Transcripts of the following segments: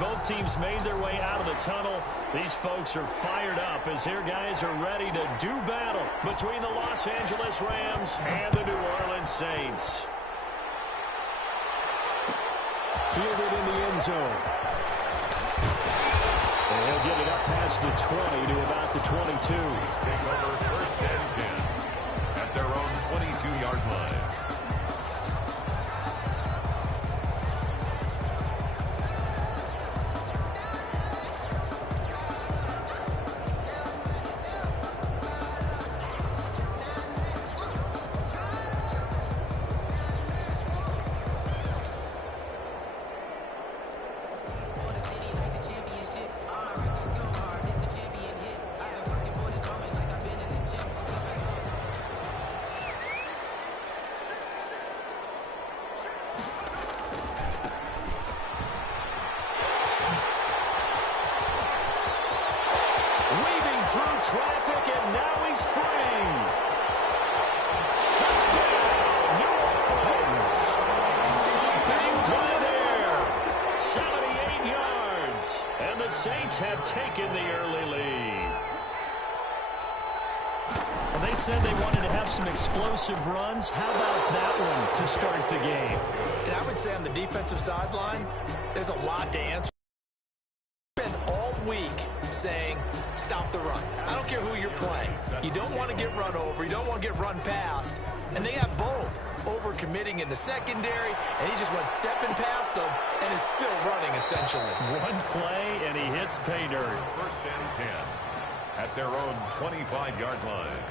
both teams made their way out of the tunnel. These folks are fired up as their guys are ready to do battle between the Los Angeles Rams and the New Orleans Saints. Fielded in the end zone. And he'll get it up past the 20 to about the 22. Take over 1st and 10 at their own 22-yard line. Traffic, and now he's free. Touchdown, New Orleans. Big play there. 78 yards. And the Saints have taken the early lead. Well, they said they wanted to have some explosive runs. How about that one to start the game? And I would say on the defensive sideline, there's a lot to answer. Spend all week saying, stop the run. I don't care who you're playing. You don't want to get run over. You don't want to get run past. And they have both. Over-committing in the secondary, and he just went stepping past them and is still running, essentially. One play, and he hits pay dirt. 1st and 10 at their own 25-yard line.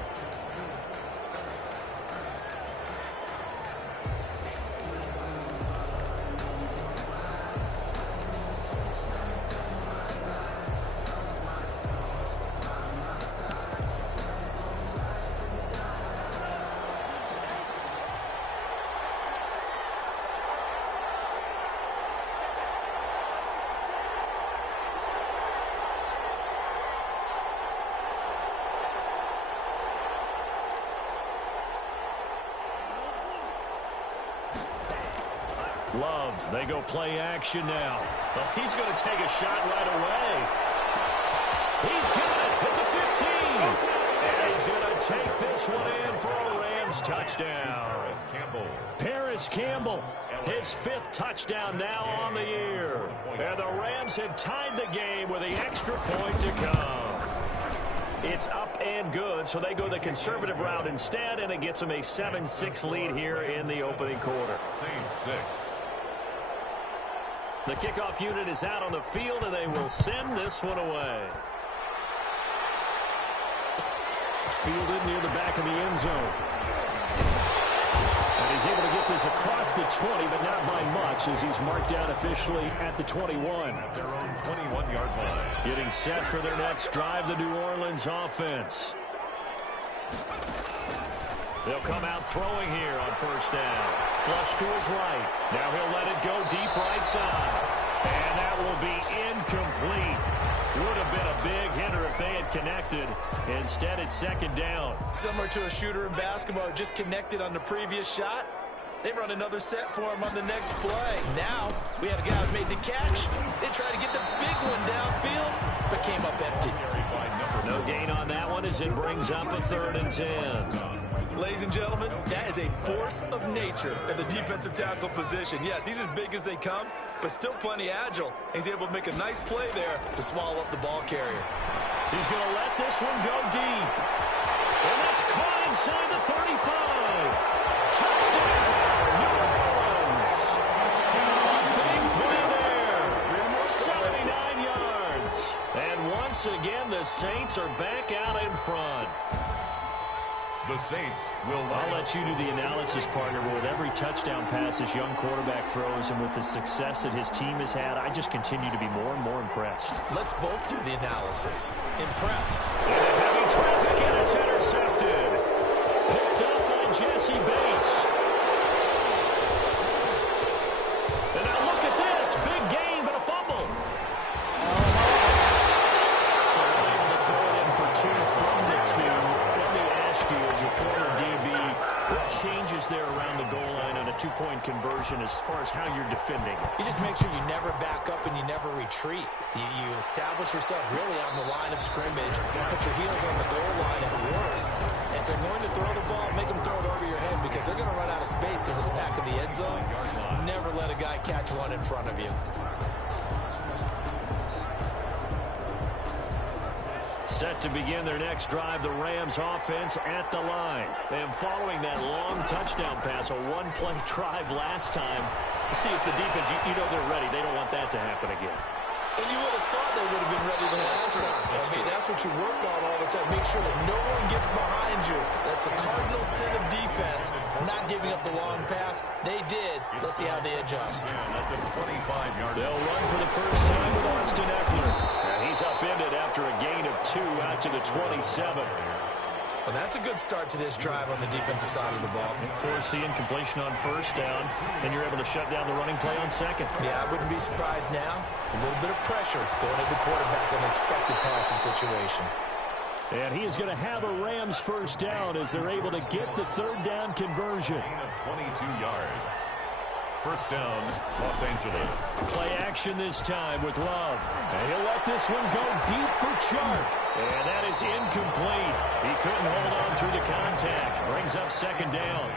Love, they go play action now. Well, he's going to take a shot right away. He's got it at the 15. And he's going to take this one in for a Rams touchdown. Paris Campbell, his 5th touchdown now on the year. And the Rams have tied the game with the extra point to come. It's up and good, so they go the conservative route instead, and it gets them a 7-6 lead here in the opening quarter. Saints 6. The kickoff unit is out on the field, and they will send this one away. Fielded near the back of the end zone. And he's able to get this across the 20, but not by much, as he's marked down officially at the 21. At their own 21-yard line. Getting set for their next drive, the New Orleans offense. They'll come out throwing here on 1st down. Flush to his right. Now he'll let it go deep right side. And that will be incomplete. Would have been a big hitter if they had connected. Instead, it's 2nd down. Similar to a shooter in basketball, just connected on the previous shot. They run another set for him on the next play. Now, we have a guy who made the catch. They try to get the big one downfield, but came up empty. No gain on that one as it brings up a 3rd and 10. Ladies and gentlemen, that is a force of nature at the defensive tackle position. Yes, he's as big as they come, but still plenty agile. He's able to make a nice play there to swallow up the ball carrier. He's going to let this one go deep. And that's caught inside the 35. Touchdown, New Orleans. Big play there. 79 yards. And once again, the Saints are back out in front. The Saints will... I'll let you do the analysis, partner, but with every touchdown pass this young quarterback throws and with the success that his team has had, I just continue to be more and more impressed. Let's both do the analysis. Impressed. Into heavy traffic, and it's intercepted. Picked up by Jesse Bates. And now look at this. Big gain, but a fumble. So they're able to throw it in for 2 from the 2. As a former DB, what changes there around the goal line on a 2 two-point conversion as far as how you're defending. You just make sure you never back up and you never retreat. You establish yourself really on the line of scrimmage, put your heels on the goal line at worst. And if they're going to throw the ball, make them throw it over your head because they're going to run out of space because of the back of the end zone. Never let a guy catch one in front of you. Set to begin their next drive, the Rams offense at the line. And following that long touchdown pass, a one-play drive last time, see if the defense, you know they're ready. They don't want that to happen again. And you would have thought they would have been ready the last time. That's what you work on all the time. Make sure that no one gets behind you. That's the cardinal sin of defense, not giving up the long pass. They did. Let's see how they adjust. They'll run for the first time with Austin Eckler. And he's upended after a gain of 2 out to the 27. Well, that's a good start to this drive on the defensive side of the ball. Force the incompletion on first down, and you're able to shut down the running play on second. Yeah, I wouldn't be surprised now. A little bit of pressure going at the quarterback in an expected passing situation. And he is going to have a Rams first down as they're able to get the third down conversion. Gain of 22 yards. First down, Los Angeles. Play action this time with Love. And he'll let this one go deep for Chark. And that is incomplete. He couldn't hold on through the contact. Brings up second down.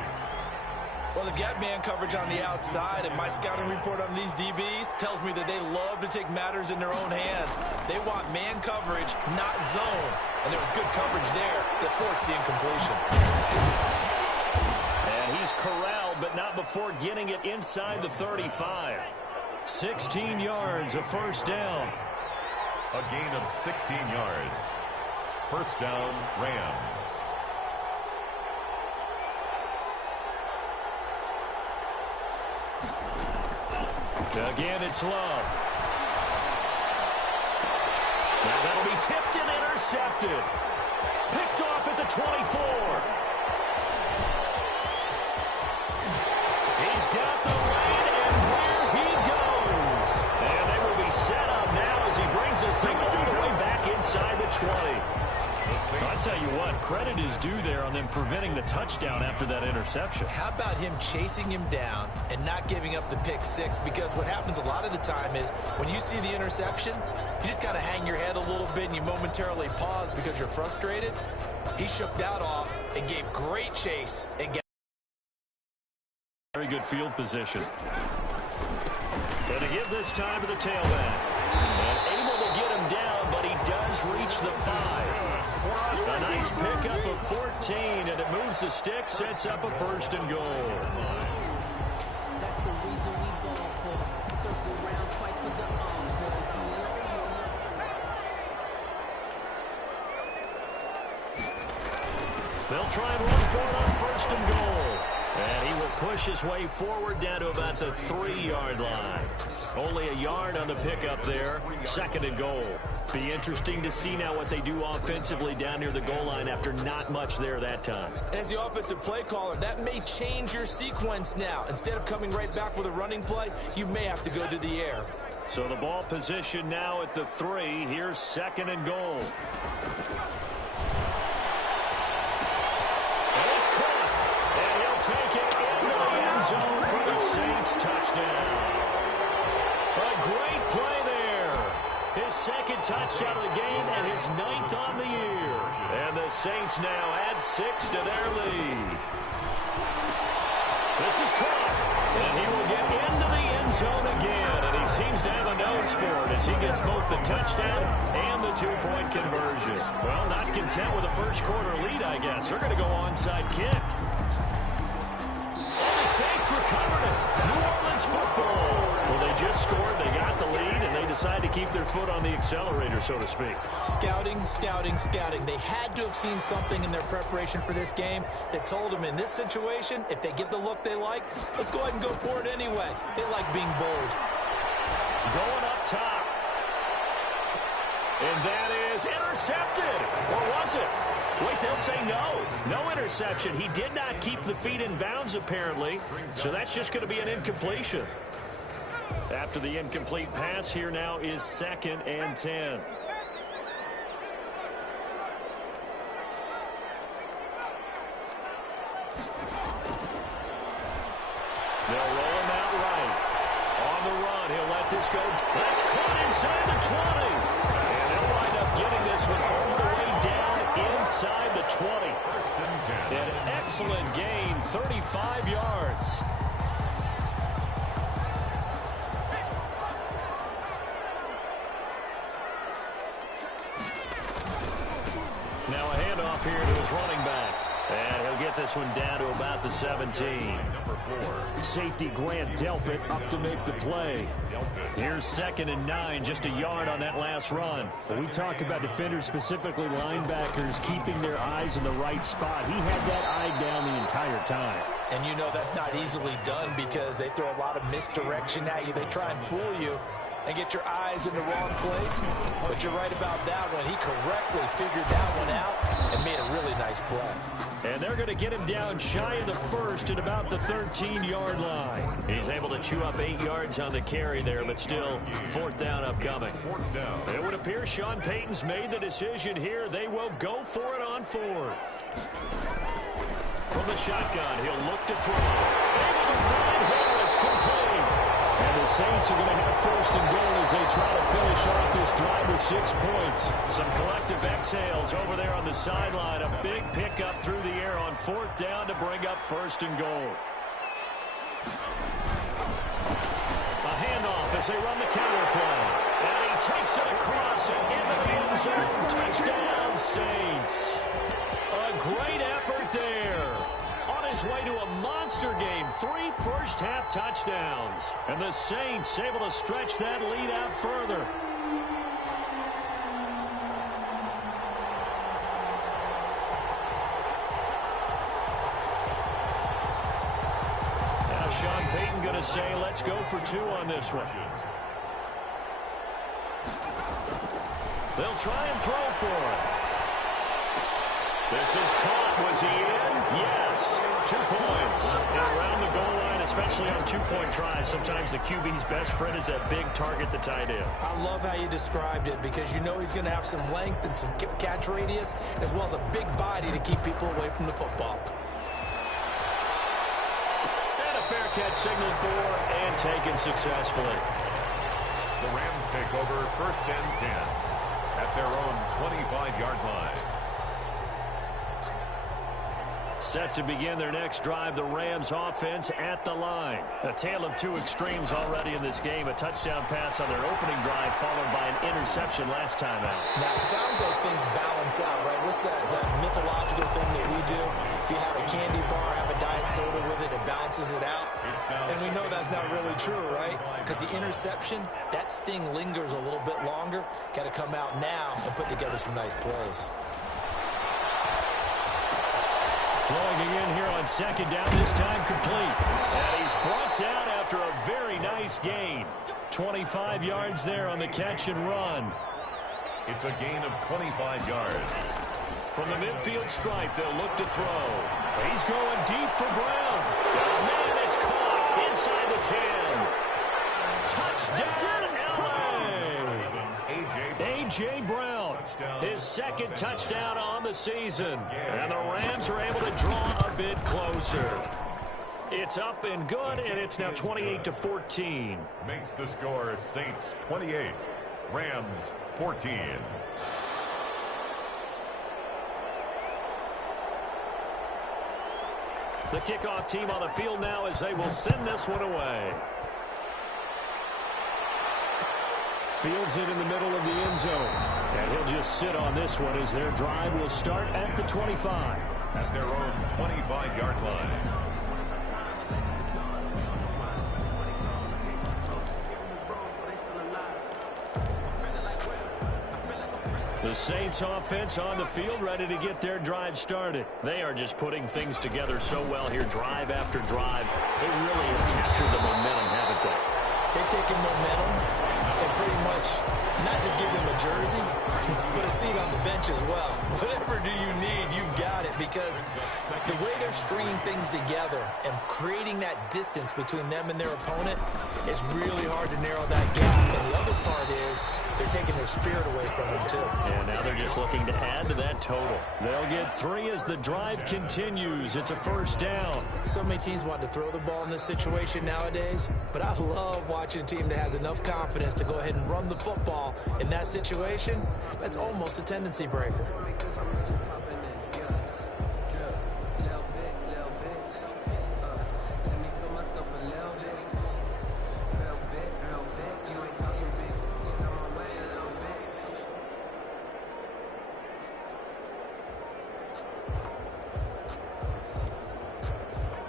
Well, they've got man coverage on the outside, and my scouting report on these DBs tells me that they love to take matters in their own hands. They want man coverage, not zone. And there was good coverage there that forced the incompletion. And he's corralled, but not before getting it inside the 35. 16 yards, a first down. A gain of 16 yards. First down, Rams. Again, it's Love. Now that'll be tipped and intercepted. Picked off at the 24. He's got the lead, and there he goes. And they will be set up now as he brings this thing all the way back inside the 20. I'll tell you what, credit is due there on them preventing the touchdown after that interception. How about him chasing him down and not giving up the pick six? Because what happens a lot of the time is when you see the interception, you just kind of hang your head a little bit and you momentarily pause because you're frustrated. He shook that off and gave great chase and got very good field position. And to give this time to the tailback. And able to get him down, but he does reach the 5. A nice pickup of 14, and it moves the stick, sets up a first and goal. That's the reason we go for circle round twice for the They'll try and run for it on first and goal. And he will push his way forward down to about the 3-yard line. Only a yard on the pickup there. Second and goal. Be interesting to see now what they do offensively down near the goal line after not much there that time. As the offensive play caller, that may change your sequence now. Instead of coming right back with a running play, you may have to go to the air. So the ball position now at the 3. Here's second and goal. And it's caught. And he'll take it into the end zone for the Saints touchdown. A great play there. His second touchdown of the game and his 9th on the year. And the Saints now add 6 to their lead. This is caught. And he will get into the end zone again. And he seems to have a nose for it as he gets both the touchdown and the 2-point conversion. Well, not content with a first quarter lead, I guess. They're going to go onside kick. And the Saints recovered it. New Orleans football. Well, they just scored, they got the lead, and they decide to keep their foot on the accelerator, so to speak. Scouting, scouting, scouting. They had to have seen something in their preparation for this game that told them in this situation, if they get the look they like, let's go ahead and go for it anyway. They like being bold. Going up top. And that is intercepted. Or was it? Wait, they'll say no. No interception. He did not keep the feet in bounds, apparently. So that's just going to be an incompletion. After the incomplete pass, here now is 2nd and 10. They'll go. That's caught inside the 20. And they'll wind up getting this one all the way down inside the 20. An excellent gain, 35 yards. Now a handoff here to his running back. And he'll get this one down to about the 17. Number 4. Safety Grant Delpit up to make the play. Here's 2nd and 9, just a yard on that last run. When we talk about defenders, specifically linebackers, keeping their eyes in the right spot. He had that eye down the entire time. And you know that's not easily done because they throw a lot of misdirection at you. They try and fool you and get your eyes in the wrong place. But you're right about that one. He correctly figured that one out and made a really nice play. And they're going to get him down shy of the first at about the 13-yard line. He's able to chew up 8 yards on the carry there, but still 4th down upcoming. It would appear Sean Payton's made the decision here. They will go for it on 4th. From the shotgun, he'll look to throw. Able to find Harris, complete. And the Saints are going to have 1st and goal as they try to finish off this drive with 6 points. Some collective exhales over there on the sideline. A big pickup through the air on 4th down to bring up 1st and goal. A handoff as they run the counter play. And he takes it across and into the end zone. Touchdown, Saints. A great effort there. On his way to a monster game, 3 first-half touchdowns. And the Saints able to stretch that lead out further. Now Sean Payton going to say, let's go for 2 on this one. They'll try and throw for it. This is caught. Was he in? Yes. 2 points. And around the goal line, especially on 2-point tries, sometimes the QB's best friend is that big target, the tight end. I love how you described it because you know he's going to have some length and some catch radius as well as a big body to keep people away from the football. And a fair catch signaled for and taken successfully. The Rams take over 1st and 10 at their own 25-yard line. Set to begin their next drive, the Rams offense at the line. A tale of 2 extremes already in this game. A touchdown pass on their opening drive followed by an interception last time out. Now, it sounds like things balance out, right? What's that mythological thing that we do? If you have a candy bar, have a diet soda with it, it balances it out. And we know that's not really true, right? Because the interception, that sting lingers a little bit longer. Got to come out now and put together some nice plays. Throwing again here on 2nd down, this time complete. And he's brought down after a very nice gain. 25 yards there on the catch and run. It's a gain of 25 yards. From the midfield stripe, they'll look to throw. He's going deep for Brown. Oh, man, it's caught inside the 10. Touchdown, L.A. A.J. Brown, his 2nd touchdown on the season. And the Rams are able to draw a bit closer. It's up and good, and it's now 28-14. Makes the score Saints 28, Rams 14. The kickoff team on the field now as they will send this one away. Fields it in the middle of the end zone. And he'll just sit on this one as their drive will start at the 25. At their own 25-yard line. The Saints offense on the field ready to get their drive started. They are just putting things together so well here, drive after drive. They really have captured the momentum, haven't they? They've taken momentum and pretty much not just give them a jersey, but a seat on the bench as well. Whatever do you need, you've got it, because the way they're stringing things together and creating that distance between them and their opponent, it's really hard to narrow that gap. And the other part is they're taking their spirit away from them, too. And now they're just looking to add to that total. They'll get 3 as the drive continues. It's a first down. So many teams want to throw the ball in this situation nowadays, but I love watching a team that has enough confidence to go ahead and run the football in that situation. That's almost a tendency breaker.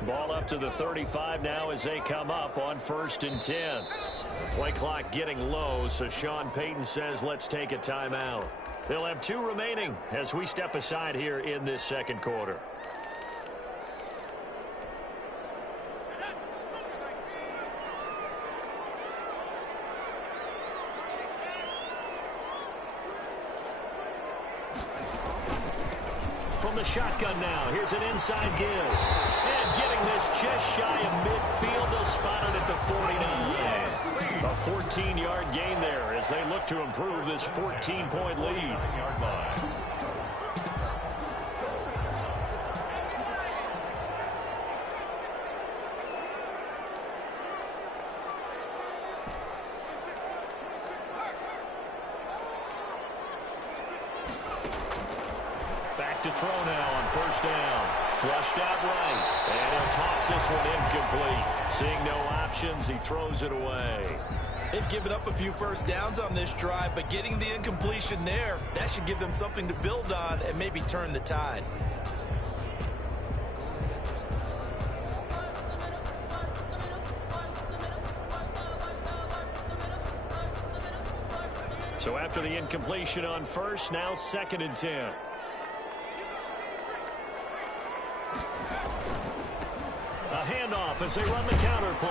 Ball up to the 35 now as they come up on 1st and 10. Play clock getting low, so Sean Payton says let's take a timeout. They'll have 2 remaining as we step aside here in this second quarter. From the shotgun now, here's an inside give. And getting this just shy of midfield, they'll spot it at the 49. A 14-yard gain there as they look to improve this 14-point lead. Back to throw now on 1st down. Flushed out right. And he'll toss this one incomplete. Seeing no options, he throws it away. They've given up a few first downs on this drive, but getting the incompletion there, that should give them something to build on and maybe turn the tide. So after the incompletion on 1st, now 2nd and 10. A handoff as they run the counter play.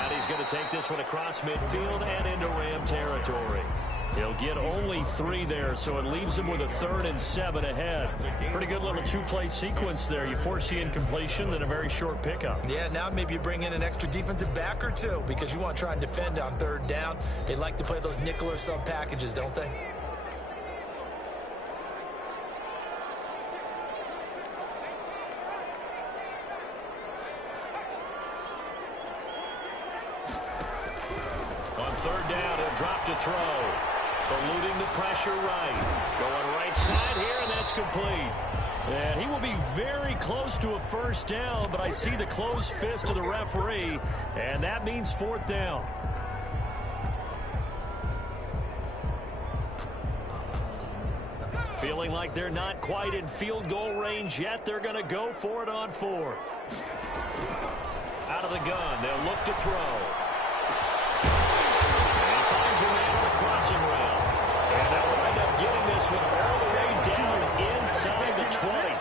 And he's going to take this one across midfield and into Ram territory. He'll get only 3 there, so it leaves him with a 3rd and 7 ahead. Pretty good little 2-play sequence there. You force the incompletion, then a very short pickup. Yeah, now maybe you bring in an extra defensive back or 2 because you want to try and defend on 3rd down. They like to play those nickel or sub packages, don't they? On 3rd down, he'll drop to throw. Eluding the pressure right. Going right side here, and that's complete. And he will be very close to a 1st down, but I see the closed fist of the referee, and that means 4th down. Feeling like they're not quite in field goal range yet, they're going to go for it on 4th. Out of the gun, they'll look to throw. Finds a man on the crossing route. And they'll wind up getting this one all the way down inside the 20.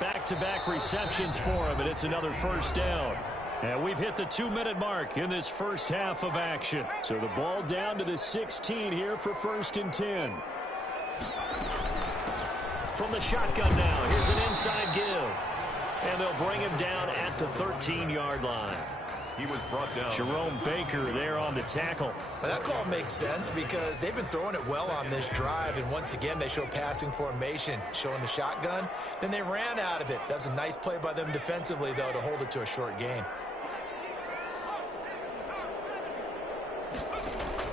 Back-to-back receptions for him, and it's another 1st down. And we've hit the 2-minute mark in this first half of action. So the ball down to the 16 here for 1st and 10. From the shotgun now, here's an inside give. And they'll bring him down at the 13-yard line. He was brought down. Jerome Baker there on the tackle. Well, that call makes sense because they've been throwing it well on this drive, and once again they show passing formation, showing the shotgun. Then they ran out of it. That was a nice play by them defensively, though, to hold it to a short gain.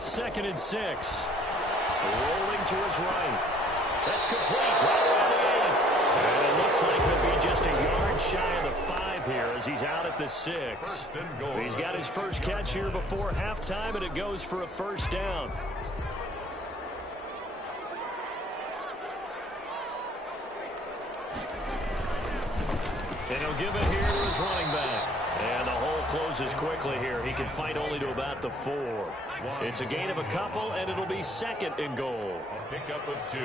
2nd and 6. Rolling to his right. That's complete. Right around the 8. And it looks like he'll be just a yard shy of the 5 here as he's out at the 6. He's got his first catch here before halftime, and it goes for a 1st down. And he'll give it here to his running back. And the hole closes quickly here. He can fight only to about the 4. It's a gain of a couple, and it'll be 2nd and goal. A pickup of 2.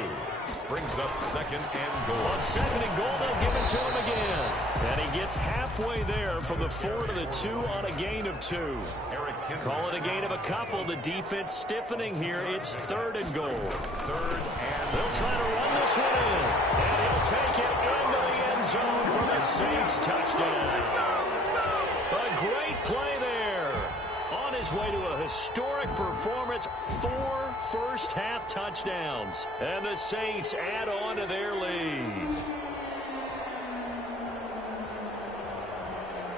Brings up 2nd and goal. On 2nd and goal, they'll give it to him again. And he gets halfway there from the 4 to the 2 on a gain of 2. Call it a gain of a couple. The defense stiffening here. It's 3rd and goal. 3rd and they'll try to run this one in. And he'll take it into the end zone for the Saints touchdown. A great play there. On his way to a historic performance, 4 first half touchdowns. And the Saints add on to their lead.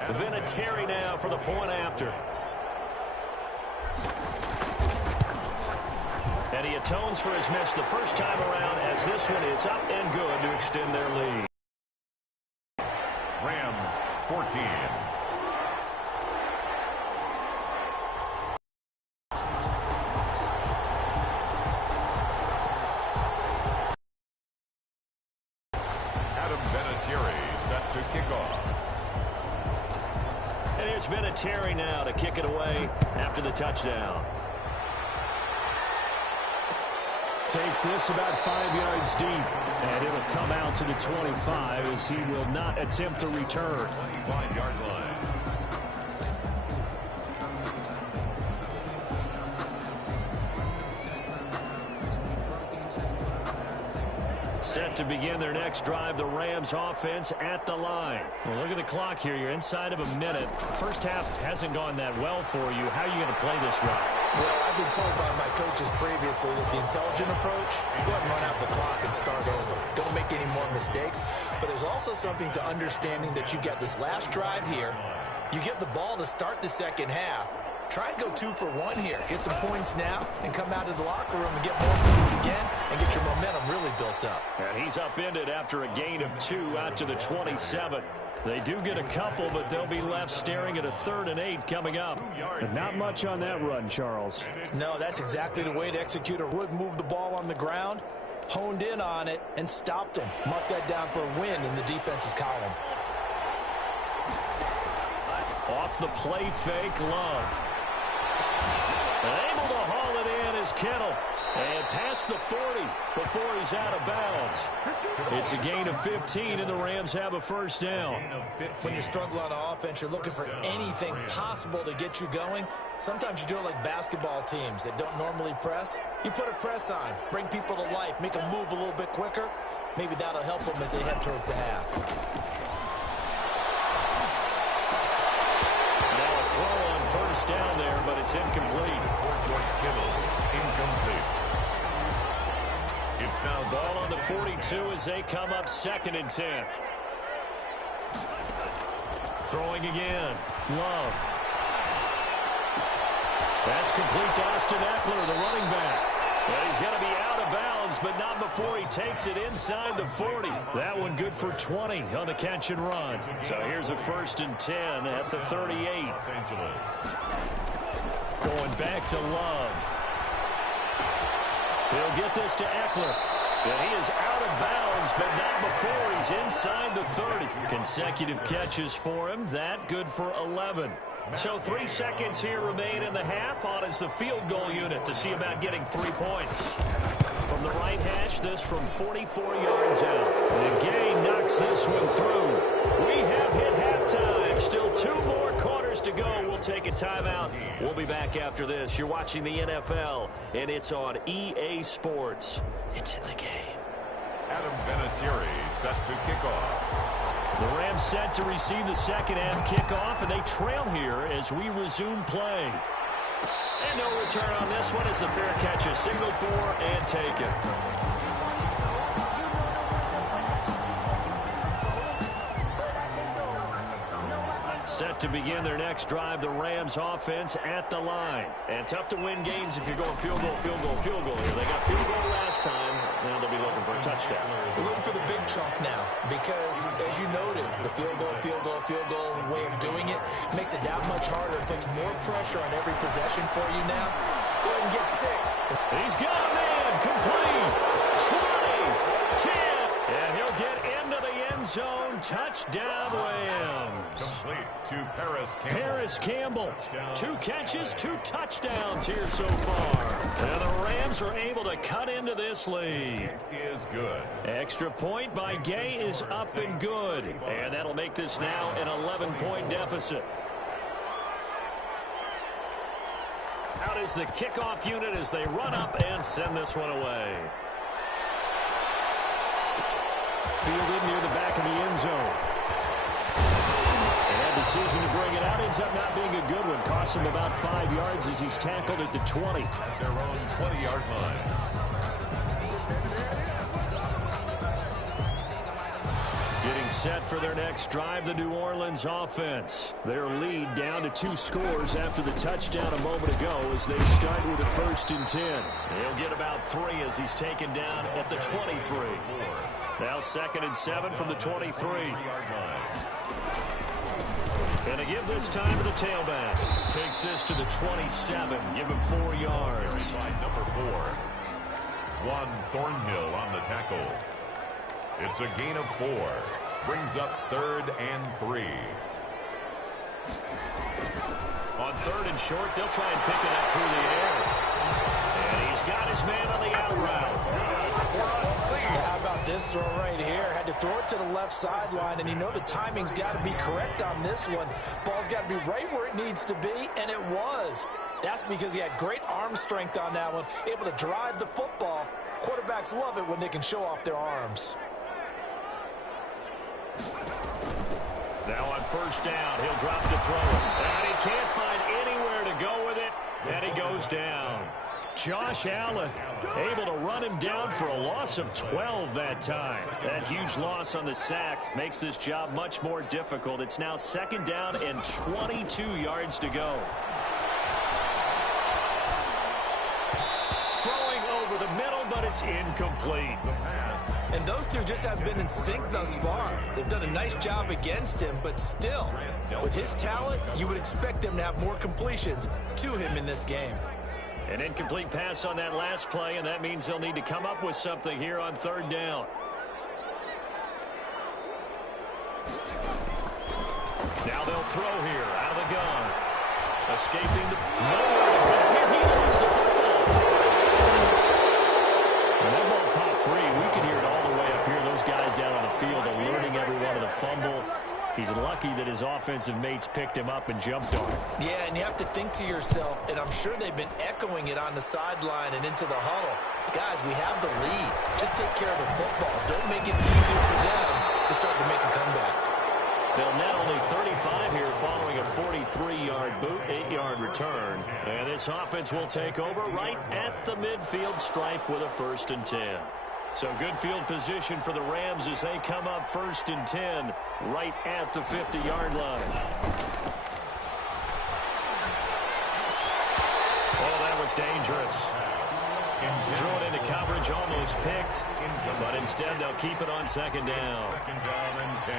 Vinatieri now for the point after. And he atones for his miss the first time around as this one is up and good to extend their lead. Rams 14. Adam Vinatieri set to kick off. And here's Vinatieri now to kick it away after the touchdown. Takes this about 5 yards deep, and it'll come out to the 25 as he will not attempt to return. 25-yard line. Set to begin their next drive, the Rams offense at the line. Well, look at the clock here. You're inside of a minute. The first half hasn't gone that well for you. How are you going to play this drive? Well, I've been told by my coaches previously that the intelligent approach, go ahead and run out the clock and start over. Don't make any more mistakes. But there's also something to understanding that you get this last drive here. You get the ball to start the second half. Try and go 2 for 1 here. Get some points now and come out of the locker room and get more points again and get your momentum really built up. And he's upended after a gain of 2 out to the 27. They do get a couple, but they'll be left staring at a 3rd and 8 coming up. And not much on that run, Charles. No, that's exactly the way to execute a would move the ball on the ground, honed in on it, and stopped him. Mark that down for a win in the defense's column. Off the play fake, Love. Able to haul it in is Kittle. And past the 40 before he's out of bounds. It's a gain of 15, and the Rams have a first down. When you struggle on offense, you're looking for anything possible to get you going. Sometimes you do it like basketball teams that don't normally press. You put a press on, bring people to life, make them move a little bit quicker. Maybe that'll help them as they head towards the half. Now a throw on first down there, but it's incomplete. George Kittle, incomplete. It's now Ball on the 42 as they come up 2nd and 10. Throwing again. Love. That's complete to Austin Eckler, the running back. But he's going to be out of bounds, but not before he takes it inside the 40. That one good for 20 on the catch and run. So here's a 1st and 10 at the 38. Los Angeles. Going back to Love. He'll get this to Eckler. And he is out of bounds, but not before he's inside the 30. Consecutive catches for him. That good for 11. So 3 seconds here remain in the half. On is the field goal unit to see about getting 3 points. From the right hash, this from 44 yards out. And Gay knocks this one through. We have hit halftime. Still 2 more quarters to go. We'll take a timeout. We'll be back after this. You're watching the NFL, and it's on EA Sports. It's in the game. Adam Vinatieri set to kick off. The Rams set to receive the second half kickoff, and they trail here as we resume play. And no return on this one as the fair catch is signaled for and taken. Set to begin their next drive, the Rams offense at the line. And tough to win games if you're going field goal, field goal, field goal here. They got field goal last time. Now they'll be looking for a touchdown. We're looking for the big chunk now because, as you noted, the field goal way of doing it makes it that much harder. It puts more pressure on every possession for you now. Go ahead and get 6. He's got a man. Complete. 20, 10. And he'll get into the end zone. Touchdown, Rams. Complete to Paris Campbell. Paris Campbell. 2 catches, 2 touchdowns here so far. And the Rams are able to cut into this lead. Is good. Extra point by Gay is up and good. And that'll make this now an 11-point deficit. Out is the kickoff unit as they run up and send this one away. Fielded near the back of the end zone. And had decision to bring it out ends up not being a good one. Costs him about 5 yards as he's tackled at the 20. At their own 20-yard line. Getting set for their next drive, the New Orleans offense. Their lead down to 2 scores after the touchdown a moment ago as they start with a 1st and 10. He'll get about 3 as he's taken down at the 23. Now 2nd and 7 from the 23. And to give this time to the tailback. Takes this to the 27. Give him 4 yards. Number 4. Juan Thornhill on the tackle. It's a gain of 4. Brings up 3rd and 3. On 3rd and short, they'll try and pick it up through the air. And he's got his man on the out route. How about this throw right here? Had to throw it to the left sideline, and you know the timing's got to be correct on this one. Ball's got to be right where it needs to be, and it was. That's because he had great arm strength on that one, able to drive the football. Quarterbacks love it when they can show off their arms. Now on 1st down, he'll drop the throw. And he can't find anywhere to go with it, and he goes down. Josh Allen able to run him down for a loss of 12 that time. That huge loss on the sack makes this job much more difficult. It's now 2nd down and 22 yards to go. Throwing over the middle, but it's incomplete. And those two just have been in sync thus far. They've done a nice job against him, but still, with his talent, you would expect them to have more completions to him in this game. An incomplete pass on that last play, and that means they'll need to come up with something here on 3rd down. Now they'll throw here out of the gun. Escaping the... Nowhere to go here. He lost the football. And that ball popped free. We can hear it all the way up here. Those guys down on the field alerting everyone of the fumble. He's lucky that his offensive mates picked him up and jumped on him. Yeah, and you have to think to yourself, and I'm sure they've been echoing it on the sideline and into the huddle. Guys, we have the lead. Just take care of the football. Don't make it easier for them to start to make a comeback. They'll net only 35 here following a 43-yard boot, 8-yard return. And this offense will take over right at the midfield stripe with a 1st and 10. So good field position for the Rams as they come up 1st and 10 right at the 50-yard line. Oh, that was dangerous. Threw it into coverage, almost picked, but instead they'll keep it on 2nd down. 2nd down and 10.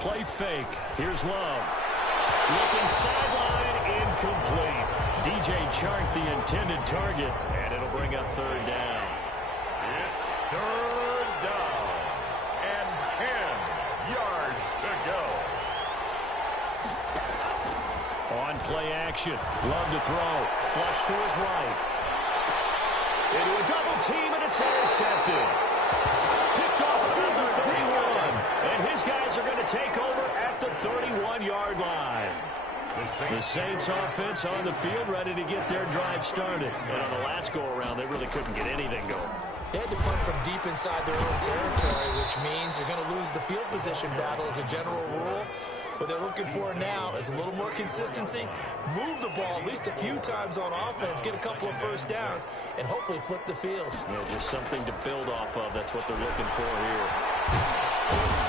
Play fake. Here's Love. Looking sideline, incomplete. DJ Chark, the intended target, and it'll bring up 3rd down. It's 3rd down and 10 yards to go. On play action. Love to throw. Flush to his right. Into a double team, and it's intercepted. Picked off about the 31. And his guys are going to take over at the 31-yard line. The Saints offense on the field ready to get their drive started. And on the last go-around, they really couldn't get anything going. They had to punt from deep inside their own territory, which means you're going to lose the field position battle as a general rule. What they're looking for now is a little more consistency, move the ball at least a few times on offense, get a couple of 1st downs, and hopefully flip the field. Yeah, just something to build off of. That's what they're looking for here.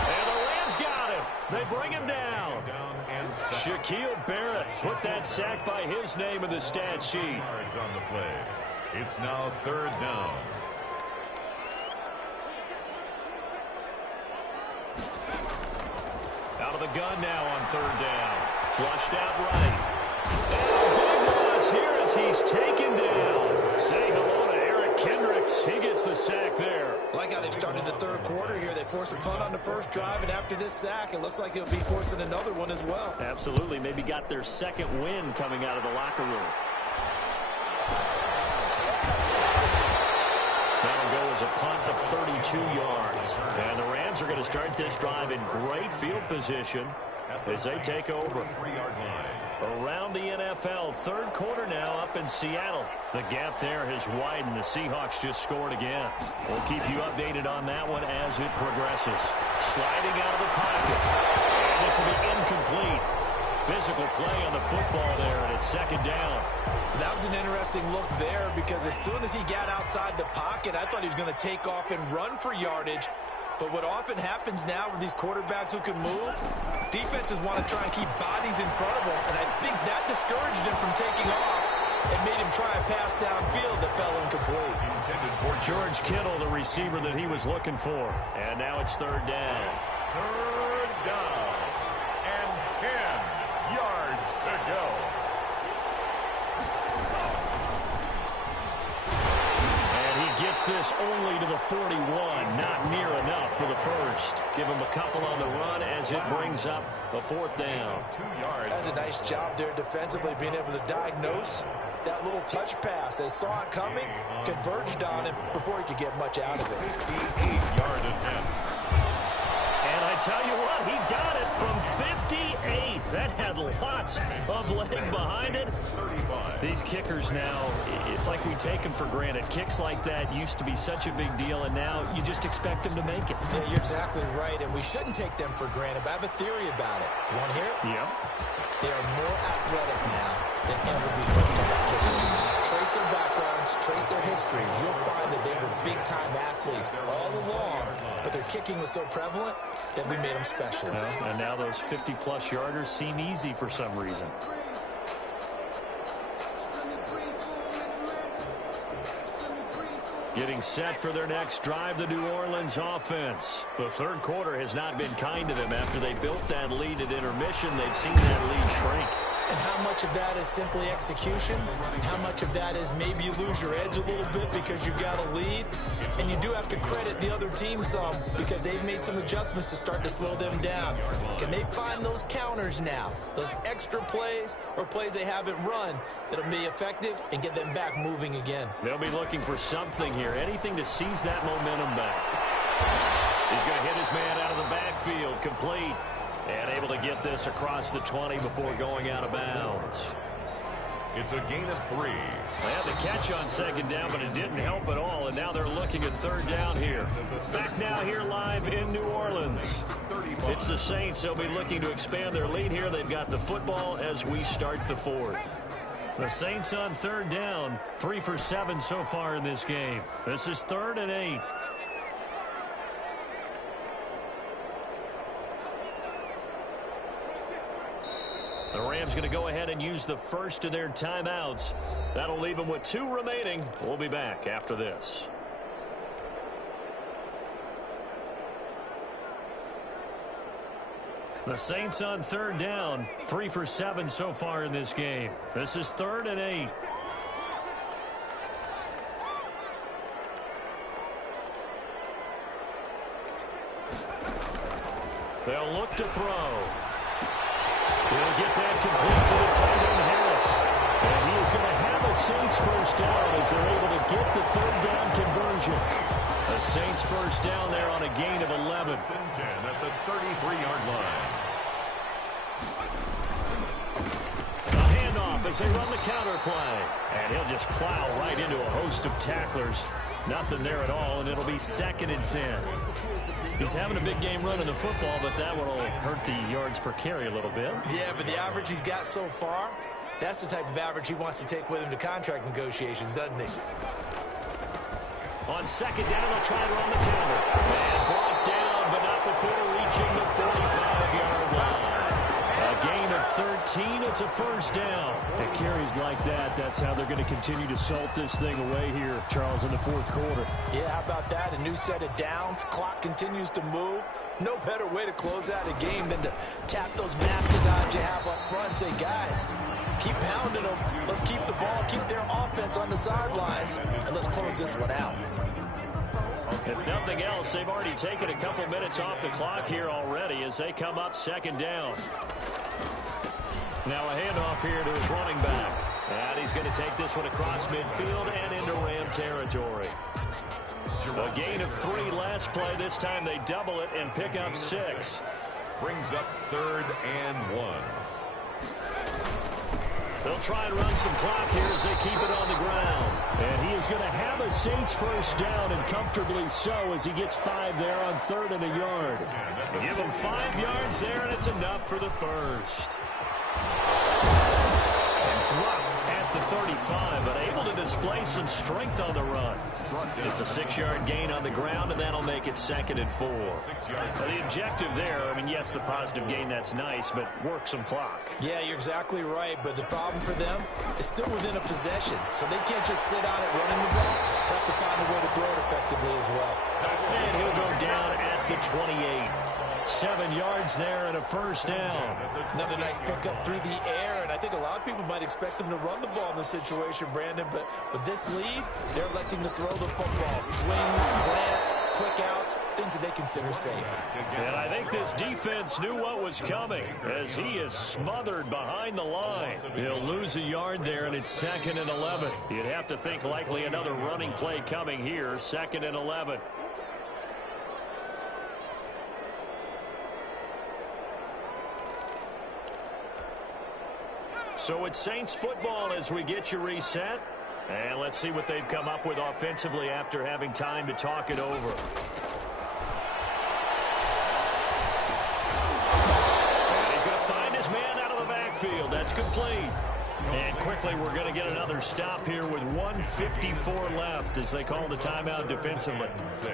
And the Rams got him. They bring him down. Shaquille Barrett put that sack by his name in the stat sheet. Yards on the play. It's now 3rd down. Out of the gun now on 3rd down. Flushed out right. And a big loss here as he's taken down. Say hello to Eric Kendricks. He gets the sack there. Like how they've started the 3rd quarter here. They force a punt on the 1st drive, and after this sack, it looks like they'll be forcing another one as well. Absolutely. Maybe got their 2nd win coming out of the locker room. That'll go as a punt of 32 yards. And the Rams are going to start this drive in great field position as they take over. 3-yard line. around the NFL. Third quarter now up in Seattle. The gap there has widened. The Seahawks just scored again. We'll keep you updated on that one as it progresses. Sliding out of the pocket. And this will be incomplete. Physical play on the football there, and it's second down. That was an interesting look there because as soon as he got outside the pocket, I thought he was going to take off and run for yardage. But what often happens now with these quarterbacks who can move, defenses want to try and keep bodies in front of them, and I think that discouraged him from taking off and made him try a pass downfield that fell incomplete. George Kittle, the receiver that he was looking for. And now it's third down. Third down and 10 yards to go. Gets this only to the 41. Not near enough for the first. Give him a couple on the run as it brings up a fourth down. 2 yards. That's a nice job there defensively, being able to diagnose that little touch pass. They saw it coming, converged on him before he could get much out of it. 58-yard attempt. And I tell you what, he got it from 58. That had lots of leg behind it. 35. These kickers now, it's like we take them for granted. Kicks like that used to be such a big deal, and now you just expect them to make it. Yeah, you're exactly right, and we shouldn't take them for granted, but I have a theory about it. You want to hear it? Yep. They are more athletic now than ever before. Trace their backgrounds, trace their histories. You'll find that they were big-time athletes all along, but their kicking was so prevalent that we made them specialists. Well, and now those 50-plus yarders seem easy for some reason. Getting set for their next drive, the New Orleans offense. The third quarter has not been kind to them. After they built that lead at intermission, they've seen that lead shrink. And how much of that is simply execution? How much of that is maybe you lose your edge a little bit because you've got a lead? And you do have to credit the other team some because they've made some adjustments to start to slow them down. Can they find those counters now, those extra plays or plays they haven't run that'll be effective and get them back moving again? They'll be looking for something here, anything to seize that momentum back. He's going to hit his man out of the backfield, complete. And able to get this across the 20 before going out of bounds. It's a gain of 3. They had the catch on second down, but it didn't help at all. And now they're looking at third down here. Back now here live in New Orleans. It's the Saints. They'll be looking to expand their lead here. They've got the football as we start the fourth. The Saints on third down. 3 for 7 so far in this game. This is 3rd and 8. The Rams going to go ahead and use the first of their timeouts. That'll leave them with 2 remaining. We'll be back after this. The Saints on third down. 3 for 7 so far in this game. This is 3rd and 8. They'll look to throw. He'll get that complete to the tight end, Harris. And he is going to have a Saints first down as they're able to get the third down conversion. A Saints first down there on a gain of 11. 10 at the 33-yard line. A handoff as they run the counter play. And he'll just plow right into a host of tacklers. Nothing there at all, and it'll be 2nd and 10. He's having a big game running the football, but that one will hurt the yards per carry a little bit. Yeah, but the average he's got so far, that's the type of average he wants to take with him to contract negotiations, doesn't he? On second down, they'll try to run the counter. And brought down, but not before reaching the 45-yard line. A gain of 13, it's a first down. At carries like that, that's how they're going to continue to salt this thing away here, Charles, in the fourth quarter. Yeah, how about that? A new set of downs. Clock continues to move. No better way to close out a game than to tap those mastodons you have up front and say, guys, keep pounding them. Let's keep the ball, keep their offense on the sidelines, and let's close this one out. If nothing else, they've already taken a couple minutes off the clock here already as they come up second down. Now a handoff here to his running back. And he's going to take this one across midfield and into Ram territory. A gain of 3 last play. This time they double it and pick up 6. Brings up 3rd and 1. They'll try and run some clock here as they keep it on the ground. And he is going to have a Saints first down, and comfortably so, as he gets 5 there on 3rd and a yard. Give him 5 yards there, and it's enough for the first. And dropped at the 35, but able to display some strength on the run. It's a 6-yard gain on the ground, and that'll make it 2nd and 4. The objective there, I mean, yes, the positive gain, that's nice, but work some clock. Yeah, you're exactly right, but the problem for them is still within a possession, so they can't just sit on it running the ball. They have to find a way to throw it effectively as well. And he'll go down at the 28. 7 yards there and a first down. Another nice pickup through the air, and I think a lot of people might expect them to run the ball in this situation, Brandon, but with this lead, they're electing to throw the football. Swings, slants, quick outs, things that they consider safe. And I think this defense knew what was coming as he is smothered behind the line. He'll lose a yard there, and it's 2nd and 11. You'd have to think likely another running play coming here, 2nd and 11. So it's Saints football as we get you reset. And let's see what they've come up with offensively after having time to talk it over. And he's going to find his man out of the backfield. That's complete. And quickly we're going to get another stop here with 1:54 left as they call the timeout defensively. 6.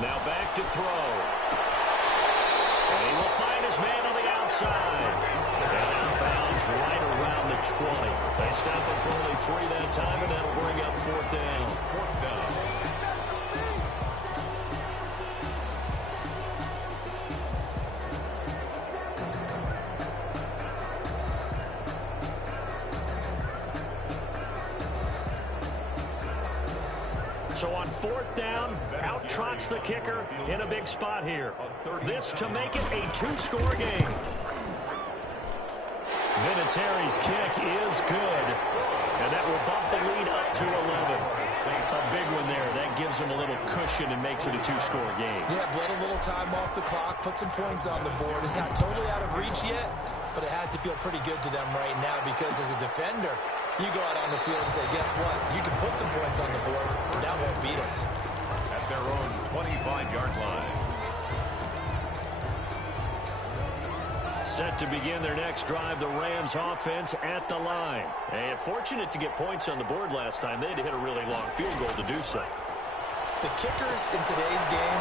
Now back to throw. And he will find his man on the outside. And out of bounds right around the 20. They stop him for only 3 that time, and that'll bring up 4th down. 4th down. So on 4th down, out trots the kicker in a big spot here. This to make it a 2-score game. Vinatieri's kick is good, and that will bump the lead up to 11. A big one there. That gives them a little cushion and makes it a 2-score game. Yeah, let a little time off the clock, put some points on the board. It's not totally out of reach yet, but it has to feel pretty good to them right now because as a defender, you go out on the field and say, guess what? You can put some points on the board, but that won't beat us. At their own 25-yard line. Set to begin their next drive, the Rams offense at the line. And fortunate to get points on the board last time. They had to hit a really long field goal to do so. The kickers in today's game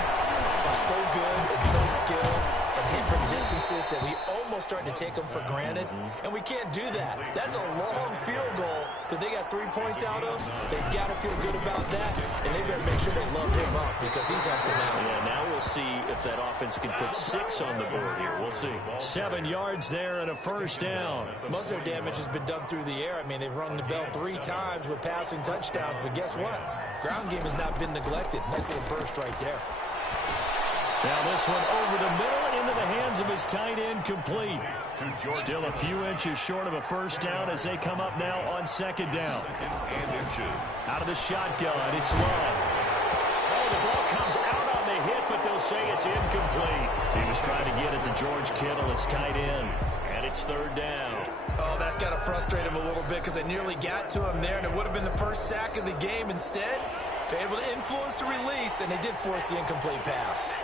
are so good and so skilled and hit from distances that we almost start to take them for granted, and we can't do that. That's a long field goal that they got 3 points out of. They've got to feel good about that, and they better make sure they love him up because he's helped them out. Yeah, now we'll see if that offense can put 6 on the board here. We'll see. 7 yards there and a first down. Most of their damage has been done through the air. I mean, they've rung the bell 3 times with passing touchdowns, but guess what? Ground game has not been neglected. Nice little burst right there. Now this one over the middle and into the hands of his tight end, complete. Still a few inches short of a first down as they come up now on 2nd down. Out of the shotgun, it's Love. Oh, the ball comes out on the hit, but they'll say it's incomplete. He was trying to get it to George Kittle, his tight end, and it's 3rd down. Oh, that's got to frustrate him a little bit because they nearly got to him there, and it would have been the first sack of the game. Instead, they're able to influence the release, and they did force the incomplete pass.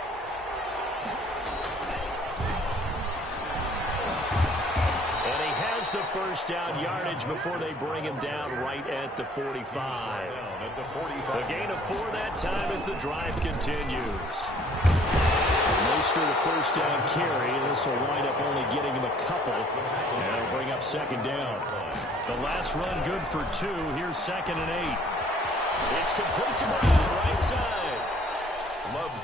The first down yardage before they bring him down right at the 45. A gain of 4 that time as the drive continues. Mostert a first down carry. This will wind up only getting him a couple. And it'll bring up 2nd down. The last run good for 2. Here's 2nd and 8. It's complete to Brown, right side.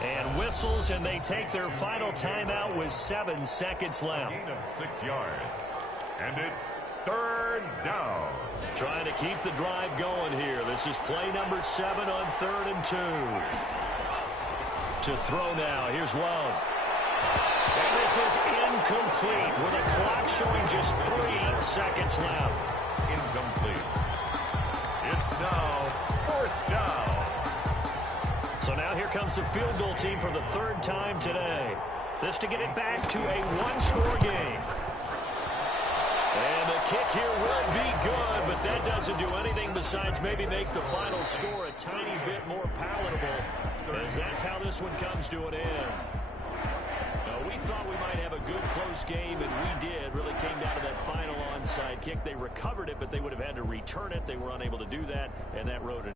And whistles, and they take their final timeout with 7 seconds left. Gain of 6 yards. And it's 3rd down. Trying to keep the drive going here. This is play number 7 on 3rd and 2. To throw now. Here's Love. And this is incomplete with a clock showing just 3 seconds left. Incomplete. It's now 4th down. So now here comes the field goal team for the 3rd time today. This to get it back to a 1-score game. And the kick here will be good, but that doesn't do anything besides maybe make the final score a tiny bit more palatable, as that's how this one comes to an end. Now, we thought we might have a good close game, and we did. Really came down to that final onside kick. They recovered it, but they would have had to return it. They were unable to do that, and that wrote it.